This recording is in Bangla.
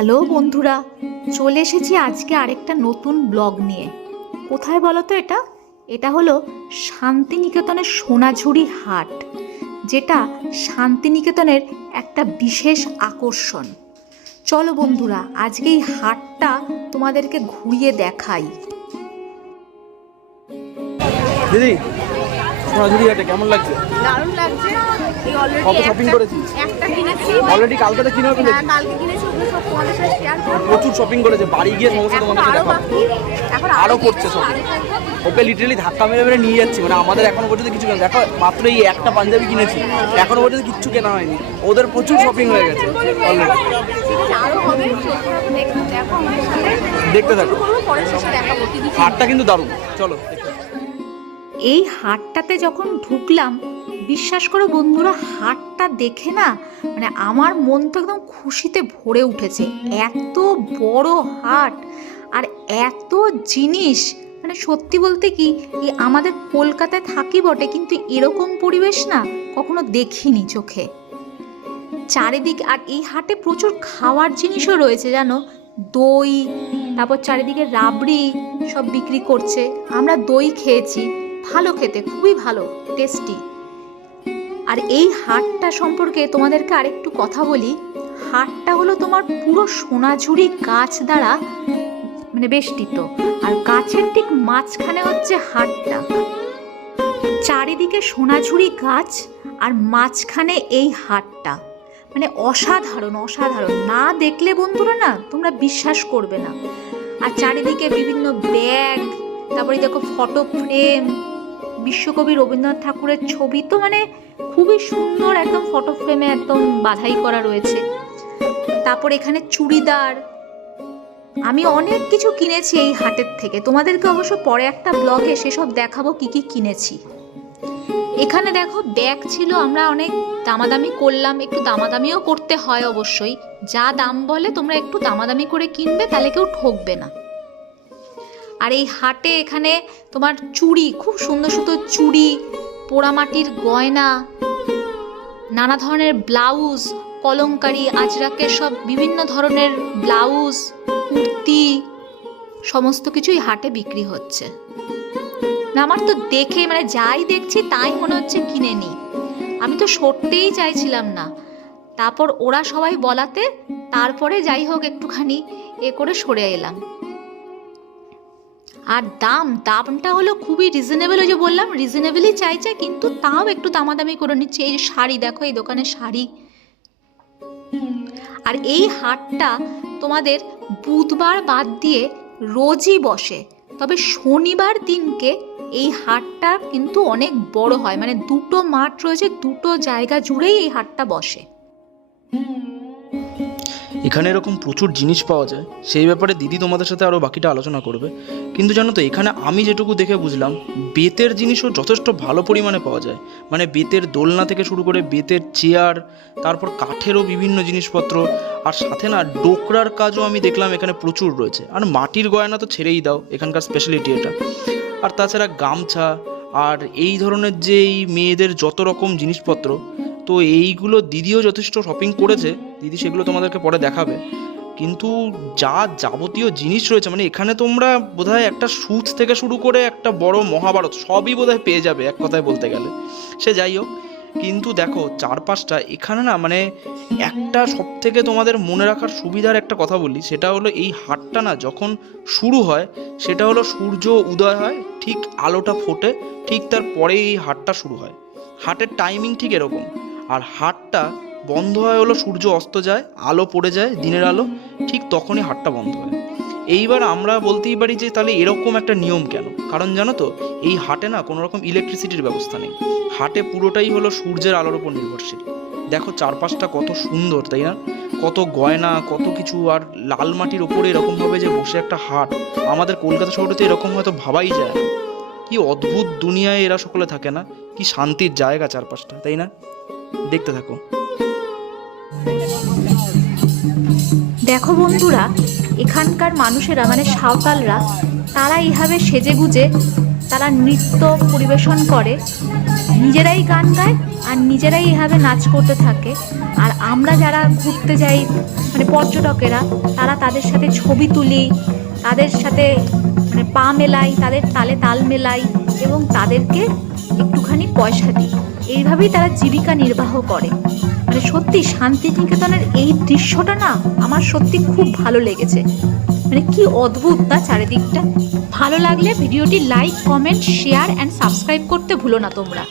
হ্যালো বন্ধুরা, চলে এসেছি আজকে আরেকটা নতুন ব্লগ নিয়ে। কোথায় বলো তো? এটা হলো শান্তিনিকেতনের সোনাঝুরি হাট, যেটা শান্তিনিকেতনের একটা বিশেষ আকর্ষণ। চলো বন্ধুরা, আজকে এই হাটটা তোমাদেরকে ঘুরিয়ে দেখাই। দিদি, সোনাঝুরি হাটে কেমন লাগছে? দারুণ লাগছে। এই অলরেডি কত শপিং করেছিস? একটা কিনেছি। অলরেডি কালকে তো কিনে ফেলেছি। কালকে কিনেছি, ওগুলো সব তোমাদের সাথে শেয়ার করব। প্রচুর শপিং করেছে, বাড়ি গিয়ে সমস্ত তোমাদের সাথে দেখাবো। এখন আরো করছে শপিং। ওকে লিটারালি ধাক্কা মেরে মেরে নিয়ে যাচ্ছি, মানে আমাদের এখনো পর্যন্ত কিছু কেনা। দেখো, মাত্র এই একটা পাঞ্জাবি কিনেছি, এখনো পর্যন্ত কিচ্ছু কেনা হয়নি। ওদের প্রচুর শপিং হয়ে গেছে অলরেডি। আরো হবে, দেখো আমাদের সাথে দেখতে থাকো, পরে শেষে দেখাবো কি কি। হাটটা কিন্তু দারুণ। চলো। এই হাটটাতে যখন ঢুকলাম, বিশ্বাস করো বন্ধুরা, হাটটা দেখে না মানে আমার মন তো একদম খুশিতে ভরে উঠেছে। এত বড় হাট আর এত জিনিস, মানে সত্যি বলতে কি, এই আমাদের কলকাতায় থাকি বটে, কিন্তু এরকম পরিবেশ না কখনো দেখিনি চোখে। চারিদিকে, আর এই হাটে প্রচুর খাওয়ার জিনিসও রয়েছে জানো, দই, তারপর চারিদিকে রাবড়ি সব বিক্রি করছে। আমরা দই খেয়েছি, ভালো খেতে, খুবই ভালো, টেস্টি। আর এই হাটটা সম্পর্কে তোমাদেরকে আরেকটু কথা বলি। হাটটা হলো তোমার পুরো সোনাঝুরি গাছ দ্বারা মানে বেষ্টিত, আর গাছের ঠিক মাঝখানে হচ্ছে হাটটা। চারিদিকে সোনাঝুরি গাছ আর মাঝখানে এই হাটটা, মানে অসাধারণ অসাধারণ। না দেখলে বন্ধুরা না তোমরা বিশ্বাস করবে না। আর চারিদিকে বিভিন্ন ব্যাগ, তারপরে দেখো ফটো ফ্রেম, বিশ্বকবি রবীন্দ্রনাথ ঠাকুরের ছবি, তো মানে খুবই সুন্দর একদম ফটো ফ্রেমে একদম বাধাই করা রয়েছে। তারপর এখানে চুড়িদার, আমি অনেক কিছু কিনেছি এই হাটের থেকে। তোমাদেরকে অবশ্য পরে একটা ব্লগে সেসব দেখাবো কি কি কিনেছি। এখানে দেখো ব্যাগ ছিল, আমরা অনেক দামাদামি করলাম, একটু দামাদামিও করতে হয় অবশ্যই। যা দাম বলে তোমরা একটু দামাদামি করে কিনবে, তাহলে কেউ ঠকবে না। আর এই হাটে এখানে তোমার চুড়ি, খুব সুন্দর সুন্দর চুড়ি, পোড়ামাটির গয়না, নানা ধরনের ব্লাউজ, কলমকারি, আজরাকের সব বিভিন্ন ধরনের ব্লাউজ, কুর্তি, সমস্ত কিছুই হাটে বিক্রি হচ্ছে। না, আমার তো দেখে মানে যাই দেখছি তাই মনে হচ্ছে কিনে নিই। আমি তো সরতেই চাইছিলাম না, তারপর ওরা সবাই বলাতে তারপরে যাই হোক একটুখানি করে সরে এলাম। আর দামটা হলো খুবই রিজনেবল। ওই যে বললাম রিজনেবলই চাইছে, কিন্তু তাও একটু দামাদামি করে নিচ্ছে। এই শাড়ি দেখো, এই দোকানে শাড়ি। আর এই হাটটা তোমাদের বুধবার বাদ দিয়ে রোজই বসে, তবে শনিবার দিনকে এই হাটটা কিন্তু অনেক বড় হয়। মানে দুটো মাঠ রয়েছে, দুটো জায়গা জুড়েই এই হাটটা বসে। এখানে এরকম প্রচুর জিনিস পাওয়া যায়, সেই ব্যাপারে দিদি তোমাদের সাথে আরও বাকিটা আলোচনা করবে। কিন্তু জানো তো, এখানে আমি যেটুকু দেখে বুঝলাম, বেতের জিনিসও যথেষ্ট ভালো পরিমাণে পাওয়া যায়। মানে বেতের দোলনা থেকে শুরু করে বেতের চেয়ার, তারপর কাঠেরও বিভিন্ন জিনিসপত্র, আর সাথে না ডোকরার কাজও আমি দেখলাম এখানে প্রচুর রয়েছে। আর মাটির গয়না তো ছেড়েই দাও, এখানকার স্পেশালিটি এটা। আর তাছাড়া গামছা আর এই ধরনের যে এই মেয়েদের যত রকম জিনিসপত্র, তো এইগুলো দিদিও যথেষ্ট শপিং করেছে। দিদি সেগুলো তোমাদেরকে পরে দেখাবে। কিন্তু যা যাবতীয় জিনিস রয়েছে, মানে এখানে তোমরা বোধহয় একটা সুচ থেকে শুরু করে একটা বড় মহাভারত সবই বোধহয় পেয়ে যাবে, এক কথায় বলতে গেলে। সে যাই হোক, কিন্তু দেখো চারপাশটা এখানে না, মানে একটা সব থেকে তোমাদের মনে রাখার সুবিধার একটা কথা বলি, সেটা হলো এই হাটটা না যখন শুরু হয়, সেটা হলো সূর্য উদয় হয়, ঠিক আলোটা ফোটে, ঠিক তারপরে এই হাটটা শুরু হয়। হাটের টাইমিং ঠিক এরকম। আর হাটটা বন্ধ হয় হলো সূর্য অস্ত যায়, আলো পড়ে যায়, দিনের আলো, ঠিক তখনই হাটটা বন্ধ হয়। এইবার আমরা বলতেই পারি যে তাহলে এরকম একটা নিয়ম কেন? কারণ জানো তো, এই হাটে না কোনো রকম ইলেকট্রিসিটির ব্যবস্থা নেই। হাটে পুরোটাই হলো সূর্যের আলোর ওপর নির্ভরশীল। দেখো চারপাশটা কত সুন্দর, তাই না? কত গয়না, কত কিছু। আর লাল মাটির ওপরে এরকমভাবে যে বসে একটা হাট, আমাদের কলকাতা শহরে তো এরকম হয়তো ভাবাই যায় না। কি অদ্ভুত দুনিয়ায় এরা সকলে থাকে না? কি শান্তির জায়গা চারপাশটা, তাই না? দেখতে থাকো। দেখো বন্ধুরা, এখানকার মানুষেরা মানে সাঁওতালরা, তারা এইভাবে সেজেগুজে তারা নৃত্য পরিবেশন করে। নিজেরাই গান গায় আর নিজেরাই এভাবে নাচ করতে থাকে। আর আমরা যারা ঘুরতে যাই মানে পর্যটকেরা, তারা তাদের সাথে ছবি তুলি, তাদের সাথে মানে পা মেলাই, তাদের তালে তাল মেলাই এবং তাদেরকে একটুখানি পয়সা দিই। এইভাবেই তারা জীবিকা নির্বাহ করে। মানে সত্যি শান্তিনিকেতনের এই দৃশ্যটা না আমার সত্যি খুব ভালো লেগেছে। মানে কি অদ্ভুত না চারিদিকটা। ভালো লাগলে ভিডিওটি like, comment, share and subscribe করতে ভুলো না তোমরা।